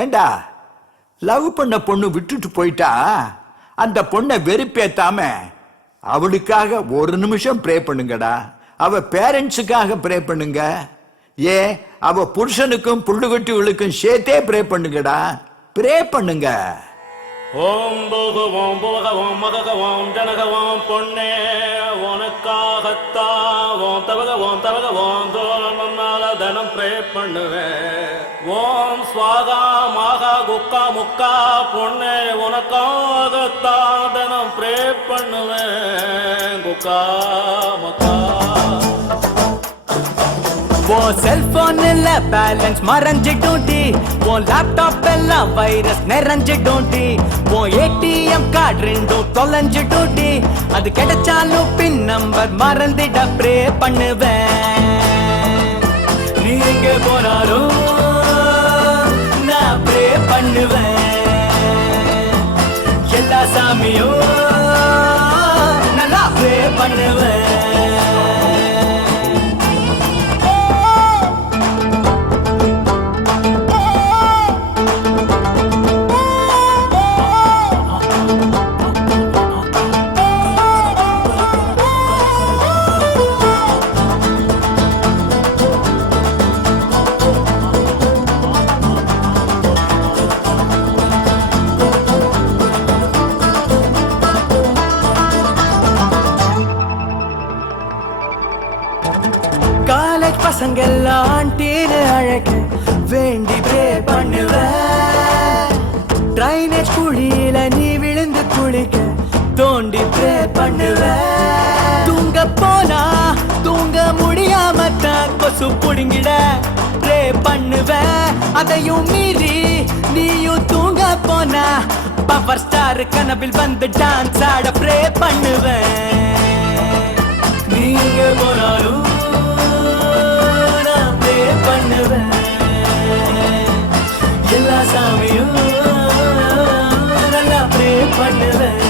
ஏண்டா லவ் பண்ண பொண்ணு விட்டுட்டு போயிட்டா அந்த பொண்ணை வெறுப்பேத்தாம அவளுக்காக ஒரு நிமிஷம் ப்ரே பண்ணுங்கடா. அவ பேரண்ட்ஸுக்காக ப்ரே பண்ணுங்க. ஏன் அவ புருஷனுக்கும் புள்ளுகுட்டிகளுக்கும் சேர்த்தே ப்ரே பண்ணுங்கடா. ப்ரே பண்ணுங்க. ஓம் போகவோம் போகவோம் மககவோம் ஜனகவோம் பொன்னே உனக்காகத்தாவோம் தவகவோம் தோழனால தனம் ப்ரே பண்ணுவேன். ஓம் ஸ்வாகா மாகா குக்கா முக்கா பொன்னே உனக்காகத்தான் தனம் ப்ரே பண்ணுவேன். குக்கா முக்கா वो सेलफोन बैलेंस मरंजिटूंटी वो लैपटॉप வைரஸ் நிறைஞ்சிட்டூண்டி वो ஏடிஎம் கார்டு ரெண்டும் தொலைஞ்சிட்டூண்டி அது கிடைச்சாலும் பின் நம்பர் மறந்துட ப்ரே பண்ணுவேன். நீங்க போனாலும் நான் ப்ரே பண்ணுவேன். எல்லா சாமியும் நல்லா ப்ரே பண்ணுவேன். பசங்கெல்லாம் ஆண்டின்னு அழைக்க வேண்டி ப்ரே பண்ணுவேன். ட்ரைனேஜ் குழியில நீ விழுந்து குளிக்க தோண்டி ப்ரே பண்ணுவேன். தூங்க போனா தூங்க முடியாம தான் கொசு புடுங்கிட ப்ரே பண்ணுவேன். அதையும் மீறி நீயும் தூங்க போனா பவர் ஸ்டார் கனவில் வந்து டான்ஸ் ஆட ப்ரே பண்ணுவேன். நீங்க போனாலும் பண்ணுவேன். எல்லா சாமியும் நல்லா ப்ரே பண்ணுவேன்.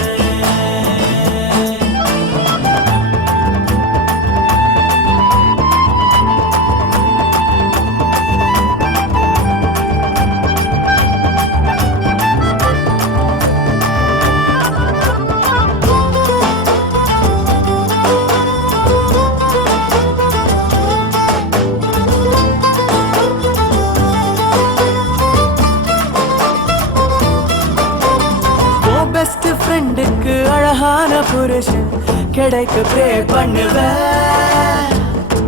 ஃப்ரெண்டுக்கு அழகான புருஷன் கிடைக்க ப்ரே பண்ணுவேன்.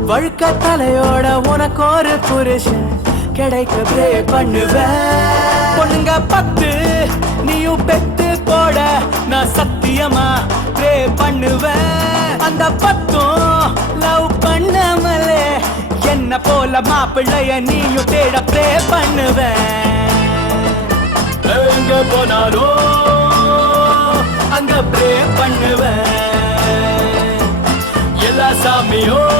வழுக்க தலையோட உனக்கு ஒரு புருஷன் கிடைக்க ப்ரே பண்ணுவேன். பொண்ணுங்க 10 நீயும் பெத்து போட நான் சத்தியமா ப்ரே பண்ணுவேன். அந்த 10 லவ் பண்ணாமலே என்ன போல மாப்பிள்ளைய நீயும் தேட ப்ரே பண்ணுவேன். எங்க போனாலும் அங்க ப்ரே பண்ணுவேன். எல்லா சாமியும்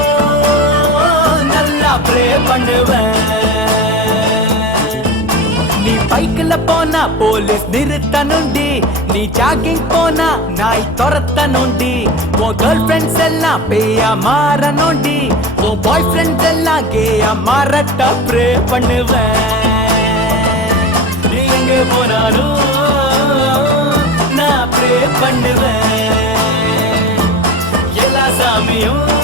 நல்லா ப்ரே பண்ணுவேன். நீ பைக்கில் போனா போலீஸ் நிறுத்தணுண்டி. நீ ஜாகிங் போனா நாய் துரத்தணுண்டி. உன் கேர்ள் ஃப்ரெண்ட்ஸ் எல்லாம் பேயா மாறணுண்டி. உன் பாய் ஃப்ரெண்ட்ஸ் எல்லாம் கேயா மாறட்ட ப்ரே பண்ணுவேன். நீ எங்க போனாலும் நான் ப்ரே பண்ணுவேன். எல்லா சாமியும்